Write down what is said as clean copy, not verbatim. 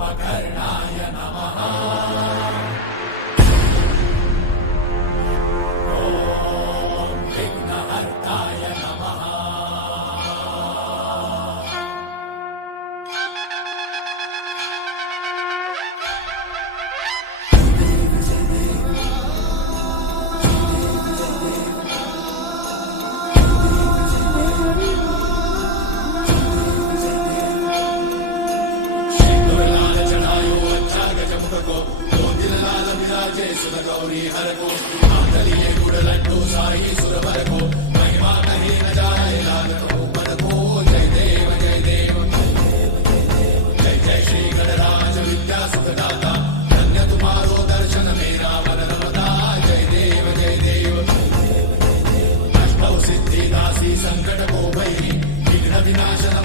उपकरणाय नमः। ॐ विघ्नहर्ताय नमः। गौरी हर को आंगलिये गुड़ लड्डू साई सुरवर को महिमा कहीं न जाए लागतो मन को। जय देव जय देव जय जय श्री गणराज विद्या सुखदाता धन्य तुम्हारो दर्शन मेरा मन रमता। जय देव जय देव अष्टौ सिद्धि दासी संकट को भई विघ्न विनाशन